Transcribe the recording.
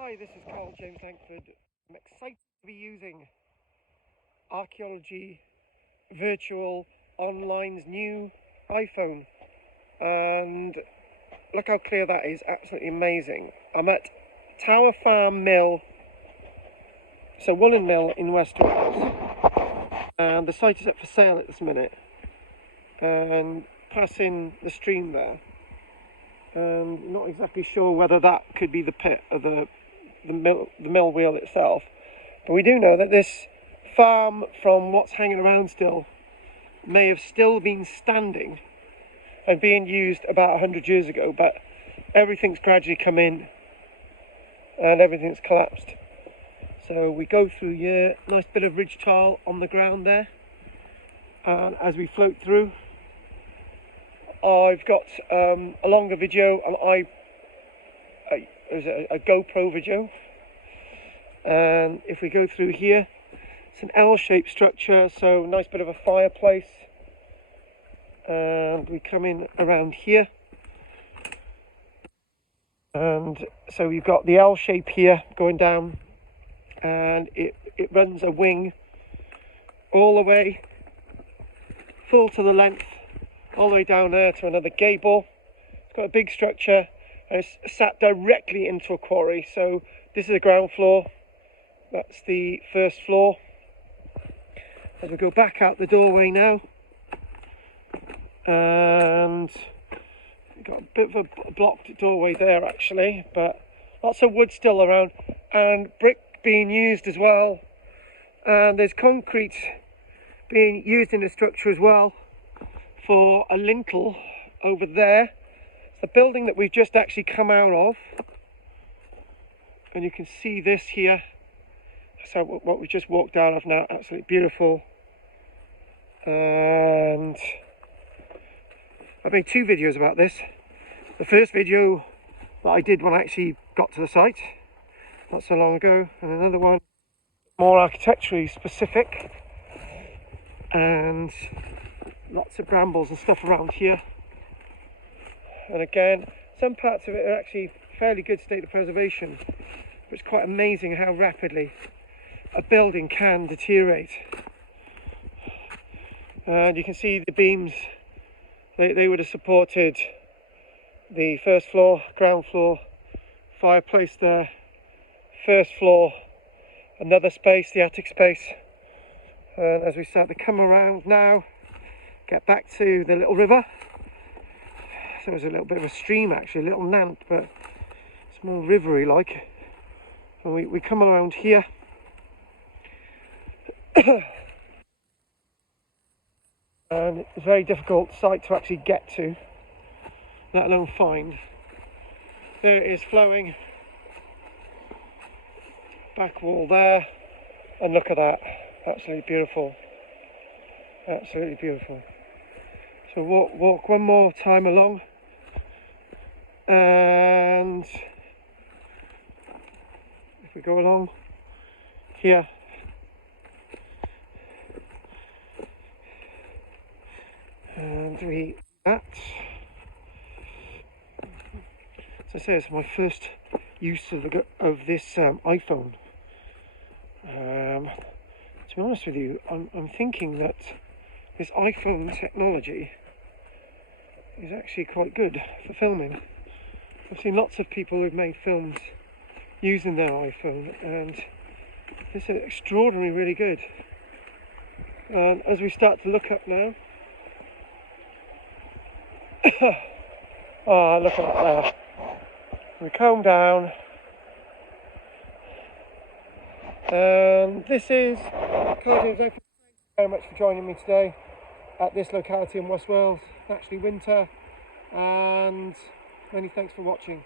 Hi, this is KARL-JAMES Langford. I'm excited to be using Archaeology Virtual Online's new iPhone. And look how clear that is, absolutely amazing. I'm at Tower Farm Mill, so Woolen Mill in West Wales. And the site is up for sale at this minute. And passing the stream there. And not exactly sure whether that could be the pit of the mill wheel itself, but we do know that this farm, from what's hanging around still, may have still been standing and being used about 100 years ago, but everything's gradually come in and everything's collapsed. So we go through here, nice bit of ridge tile on the ground there, and as we float through, I've got a longer video, a GoPro video, and if we go through here, it's an L-shaped structure, so nice bit of a fireplace, and we come in around here, and so we've got the L shape here going down, and it runs a wing all the way full to the length, all the way down there to another gable. It's got a big structure and it's sat directly into a quarry. So this is the ground floor, that's the first floor. As we go back out the doorway now, and we've got a bit of a blocked doorway there actually, but lots of wood still around and brick being used as well, and there's concrete being used in the structure as well for a lintel over there. The building that we've just actually come out of, and you can see this here. So what we just walked out of now, absolutely beautiful. And I've made two videos about this. The first video that I did when I actually got to the site not so long ago, and another one more architecturally specific, and lots of brambles and stuff around here. And again, some parts of it are actually fairly good state of preservation, but it's quite amazing how rapidly a building can deteriorate. And you can see the beams, they would have supported the first floor, ground floor, fireplace there, first floor, another space, the attic space. And as we start to come around now, get back to the little river. So there's a little bit of a stream actually, a little nant, but it's more rivery like. And we come around here. And it's a very difficult site to actually get to, let alone find. There it is flowing. Back wall there. And look at that. Absolutely beautiful. Absolutely beautiful. So walk one more time along. And if we go along here, and as I say, it's my first use of this iPhone. To be honest with you, I'm thinking that this iPhone technology is actually quite good for filming. I've seen lots of people who've made films using their iPhone, and this is extraordinarily really good. And as we start to look up now, oh, look at that there. We come down, and this is KARL-JAMES. Thank you very much for joining me today at this locality in West Wales. It's actually winter, and many thanks for watching.